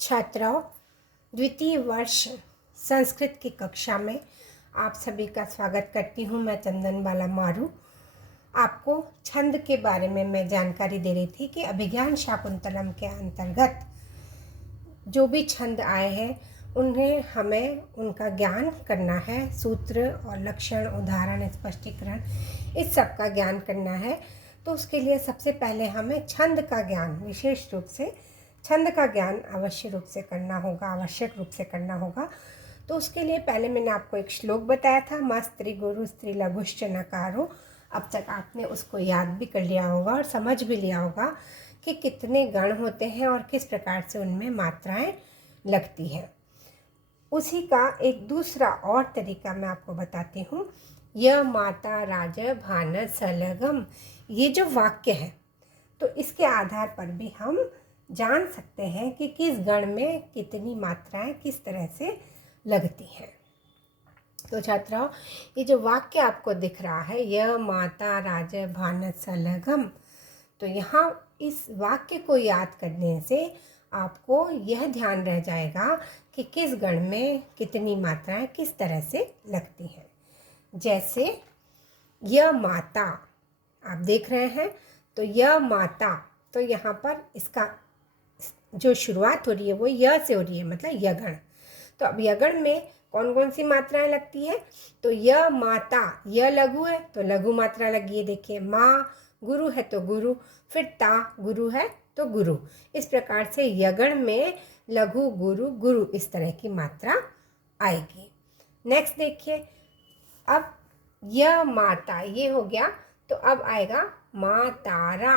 छात्राओं, द्वितीय वर्ष संस्कृत की कक्षा में आप सभी का स्वागत करती हूँ। मैं चंदन बाला मारू। आपको छंद के बारे में मैं जानकारी दे रही थी कि अभिज्ञान शाकुंतलम के अंतर्गत जो भी छंद आए हैं उन्हें हमें उनका ज्ञान करना है। सूत्र और लक्षण, उदाहरण, स्पष्टीकरण, इस सब का ज्ञान करना है। तो उसके लिए सबसे पहले हमें छंद का ज्ञान, विशेष रूप से छंद का ज्ञान आवश्यक रूप से करना होगा। तो उसके लिए पहले मैंने आपको एक श्लोक बताया था, मा स्त्री गुरु स्त्री लघुश्च नकारो। अब तक आपने उसको याद भी कर लिया होगा और समझ भी लिया होगा कि कितने गण होते हैं और किस प्रकार से उनमें मात्राएं लगती हैं। उसी का एक दूसरा और तरीका मैं आपको बताती हूँ। य माता राज भान सलगम, ये जो वाक्य है तो इसके आधार पर भी हम जान सकते हैं कि किस गण में कितनी मात्राएं किस तरह से लगती हैं। तो छात्राओं, ये जो वाक्य आपको दिख रहा है, य माता राज भान सलगम, तो यहाँ इस वाक्य को याद करने से आपको यह ध्यान रह जाएगा कि किस गण में कितनी मात्राएं किस तरह से लगती हैं। जैसे य माता आप देख रहे हैं, तो य माता, तो यहाँ पर इसका जो शुरुआत हो रही है वो य से हो रही है, मतलब यगण। तो अब यगण में कौन कौन सी मात्राएं लगती है? तो य माता, य लघु है तो लघु मात्रा लगी है। देखिए, माँ गुरु है तो गुरु, फिर ता गुरु है तो गुरु। इस प्रकार से यगण में लघु गुरु गुरु इस तरह की मात्रा आएगी। नेक्स्ट देखिए, अब य माता ये हो गया, तो अब आएगा मातारा।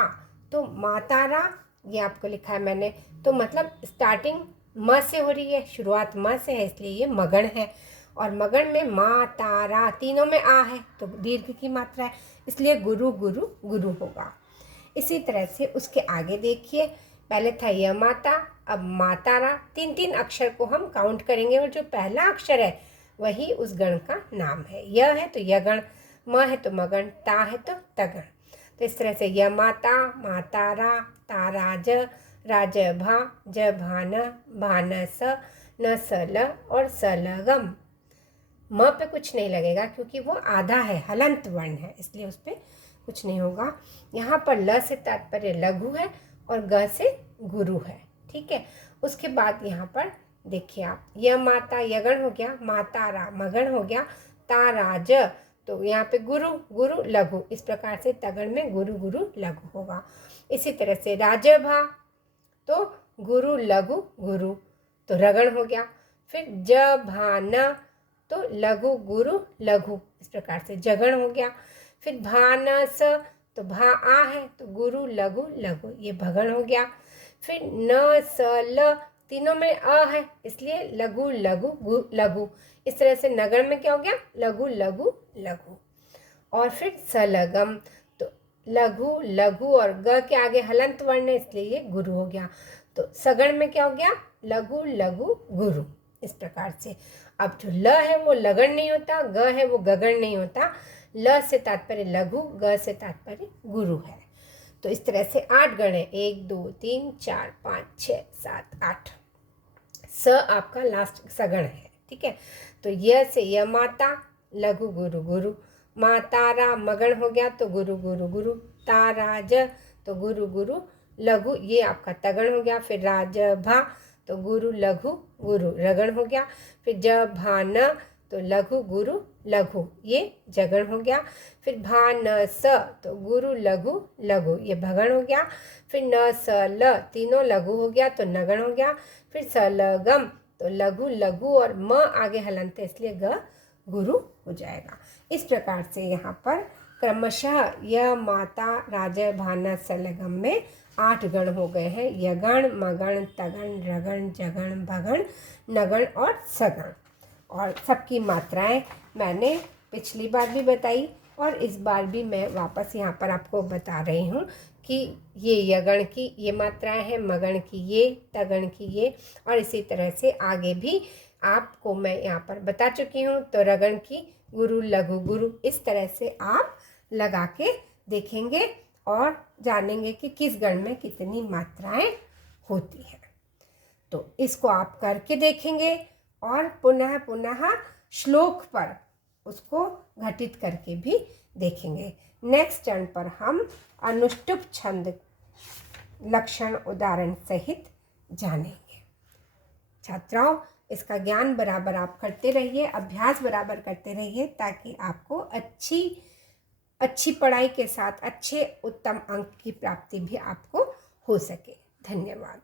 तो मातारा ये आपको लिखा है मैंने, तो मतलब स्टार्टिंग म से हो रही है, शुरुआत म से है, इसलिए ये मगण है। और मगण में मा तारा तीनों में आ है तो दीर्घ की मात्रा है, इसलिए गुरु गुरु गुरु होगा। इसी तरह से उसके आगे देखिए, पहले था य माता, अब मातारा। तीन तीन अक्षर को हम काउंट करेंगे और जो पहला अक्षर है वही उस गण का नाम है। य है तो यगण, म है तो मगण, ता है तो तगण। तो इस तरह से य माता, मातारा, ताराज, राज भा, ज भान, भानस, न सल और सलगम। म पे कुछ नहीं लगेगा क्योंकि वो आधा है, हलंत वर्ण है, इसलिए उस पर कुछ नहीं होगा। यहाँ पर ल से तात्पर्य लघु है और ग से गुरु है। ठीक है, उसके बाद यहाँ पर देखिए आप, य माता यगण हो गया, मातारा मगण हो गया, ताराज, तो यहाँ पे गुरु गुरु लघु, इस प्रकार से तगण में गुरु गुरु लघु होगा। इसी तरह से राजभा, तो गुरु लघु गुरु, तो रगण हो गया। फिर ज भान, तो लघु गुरु लघु, इस प्रकार से जगण हो गया। फिर भानस, तो भा आ है तो गुरु लघु लघु, ये भगण हो गया। फिर न सल, तीनों में अ है इसलिए लघु लघु लघु, इस तरह से नगण में क्या हो गया? लघु लघु लघु। और फिर सलगम, तो लघु लघु और ग के आगे हलंत वर्ण है इसलिए ये गुरु हो गया। तो सगण में क्या हो गया? लघु लघु गुरु, इस प्रकार से। अब जो ल है वो लगण नहीं होता, ग है वो गगण नहीं होता। ल से तात्पर्य लघु, ग से तात्पर्य गुरु है। तो इस तरह से 8 गण है, 1 2 3 4 5 6 7 8। स आपका लास्ट सगण है। ठीक है, तो य से य माता, लघु गुरु गुरु, मातारा मगण हो गया तो गुरु गुरु गुरु, ताराज, तो गुरु गुरु लघु, ये आपका तगण हो गया। फिर राजभा, तो गुरु लघु गुरु, रगण हो गया। फिर ज भान, तो लघु गुरु लघु, ये जगण हो गया। फिर भानस, तो गुरु लघु लघु, ये भगण हो गया। फिर न सल, तीनों लघु हो गया तो नगण हो गया। फिर सलगम, तो लघु लघु और म आगे हलंत है इसलिए ग गुरु हो जाएगा। इस प्रकार से यहाँ पर क्रमशः य माता राज भान सलगम में 8 गण हो गए हैं। यगण, मगण, तगण, रगण, जगण, भगण, नगण और सगण। और सबकी मात्राएं मैंने पिछली बार भी बताई और इस बार भी मैं वापस यहाँ पर आपको बता रही हूँ कि ये यगण की ये मात्राएं हैं, मगण की ये, तगण की ये, और इसी तरह से आगे भी आपको मैं यहाँ पर बता चुकी हूँ। तो रगण की गुरु लघु गुरु, इस तरह से आप लगा के देखेंगे और जानेंगे कि किस गण में कितनी मात्राएं होती हैं। तो इसको आप करके देखेंगे और पुनः पुनः श्लोक पर उसको घटित करके भी देखेंगे। नेक्स्ट टर्न पर हम अनुष्टुप छंद लक्षण उदाहरण सहित जानेंगे। छात्राओं, इसका ज्ञान बराबर आप करते रहिए, अभ्यास बराबर करते रहिए, ताकि आपको अच्छी पढ़ाई के साथ अच्छे उत्तम अंक की प्राप्ति भी आपको हो सके। धन्यवाद।